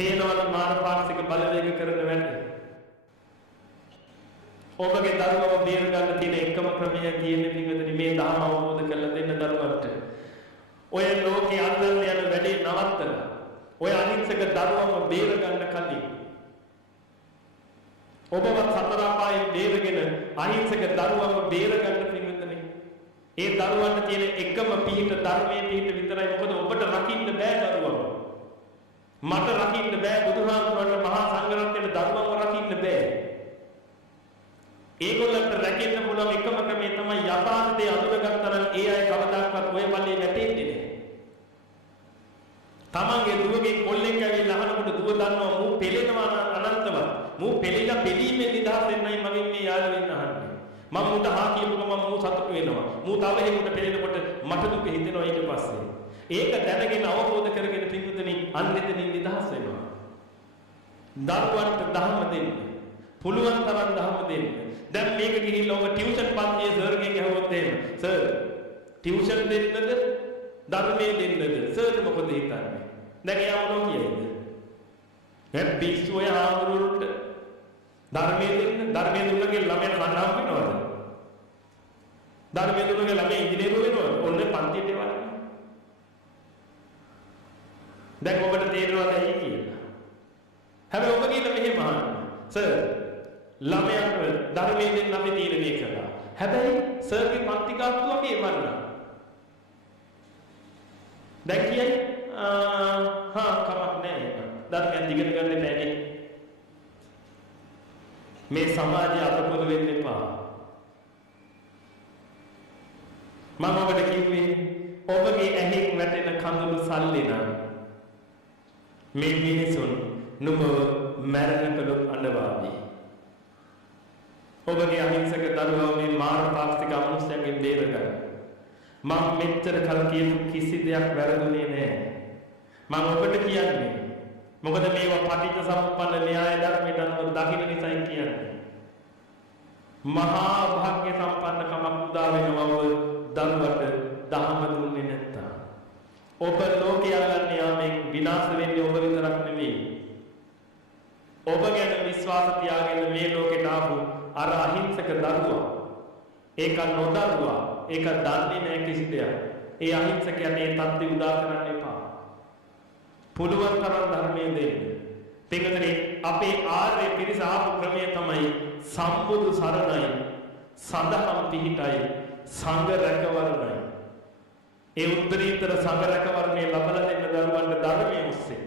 පේනවද මානපාක්ෂික බලවේග කරන වැඩ? ඔබගේ දරුවව බේර ගන්න තියෙන එකම ක්‍රමය කියන්නේ පිටුදෙනි මේ ධර්ම අවබෝධ කරලා දෙන්න දරුවන්ට. ඔය ලෝකේ අල්ලන්න යන වැඩේ නවත්තලා. ඔය අහිංසක දරුවව බේර ගන්න කලින් ඔබව සතර අපායෙන් බේරගෙන අහිංසක දරුවව බේර ගන්න පිටුදෙනි. ඒ දරුවන්ට තියෙන එකම පිහිට ධර්මයේ පිහිට විතරයි. මොකද ඔබට රකින්න බෑ දරුවව. මට රකින්න බෑ බුදුහාමුදුරන්ගේ මහා සංඝරත්නයේ දරුවව රකින්න බෑ. ඒගොල්ලන්ට රැකෙන්න පුළුවන් එකම ක්‍රමය තමයි යථාර්ථය අඳුරගත්තා නම් ඒ අය කවදාකවත් ඔය වලේ වැටෙන්නේ නැහැ. තමන්ගේ දුවගේ කොල්ලෙක් ඇවිල්ලා අහනකොට දුව දන්නවා මූ පෙලෙනවා අනන්තවත්. මූ පෙලෙලා පිළීමේ නිදහස් වෙන්නයි මගෙන් මේ යාළු වෙන්න අහන්නේ. මම උන්ට හා කියපු ගමන් මූ සතුටු වෙනවා. මූ තව හේකුට පෙලෙනකොට මට දුක හිතෙනවා ඊට පස්සේ. ඒක දැනගෙන අවබෝධ කරගෙන පිටුදෙනි අන්නෙතනින් නිදහස් වෙනවා. දරුවන්ට ධර්ම දෙන්න. පුළුවන් තරම් ධර්ම දෙන්න. දැන් මේක ගිහිල්ලා ඔබ ටියුෂන් පන්තියේ සර්ගෙන් අහුවොත් එහෙම සර් ටියුෂන් දෙන්නද ධර්මයේ දෙන්නද සර් මොකද හිතන්නේ? දැන් එයා මොනව කියයිද? දැන් පිස්සු ඔය ආවරුන්ට ධර්මයේ දෙන්න ධර්මයේ දුන්නගේ ළමයා කණ්ඩායම් වෙනවද? ධර්මයේ දුන්නගේ ළමයා ඉංජිනේරු වෙනවද? ඔන්න පන්තියට එවන්නේ. දැන් ඔබට තේරෙනවද ඇයි කියලා? හැබැයි ඔබ කියලා මෙහෙම අහන්න. සර් ළමයාට ධර්මයේ දෙන්න අපි තීරණය කළා. හැබැයි සර්ගේ පන්ති ගාස්තුව අපි එවන්නා. දැන් කියයි කමක් නැහැ. ධර්මයෙන් දිගට ගන්න බෑනේ. මේ සමාජය අතපොත වෙන්න එපා. මම ඔබට කිව්වේ ඔබගේ ඇහෙන් වැටෙන කඳුළු සල්ලි නම් මේ මිනිසුන් නුඹ මරණ කළොත් අඬවාවි. ඔබගේ අහිංසක දරුවව මේ මානපාක්ෂික අමනුෂ්‍යයන්ගෙන් බේරගන්න. මම මෙච්චර කල් කියපු කිසි දෙයක් වැරදුනේ නැහැ. මම ඔබට කියන්නේ මොකද මේවා පටිච්ච සමුප්පන්න න්‍යාය ධර්මයට අනුව දකින්න නිසායි කියන්නේ. මහා භාග්‍ය සම්පන්නකමක් උදා වෙනවව දරුවට දහම දුන්නේ නැත්තම්. ඔබ ලෝකයේ අල්ලන්නේ යාමෙන් විනාශ වෙන්නේ ඔබ විතරක් නෙමෙයි. ඔබ ගැන විශ්වාස තියාගෙන මේ ලෝකෙට ආපු අර අහිංසක දරුවා ඒක නොදරුවා ඒක දන්නේ නැහැ කිසි දෙයක්. ඒ අහිංසකයන් ඒ தත්ති උදා කරන්න එපා. පුළුවන් තරම් ධර්මයේ දෙන්න. පිටකනේ අපේ ආර්ය පිරිස ආපු ක්‍රමය තමයි සම්බුදු සරණයි, සදහම් පිහිටයි, සංඝ රැකවරණයි. ඒ උත්තරීතර සංඝ රැකවරණය ලබලා දෙන්න දරුවන්ට ධර්මයේ ඔස්සේ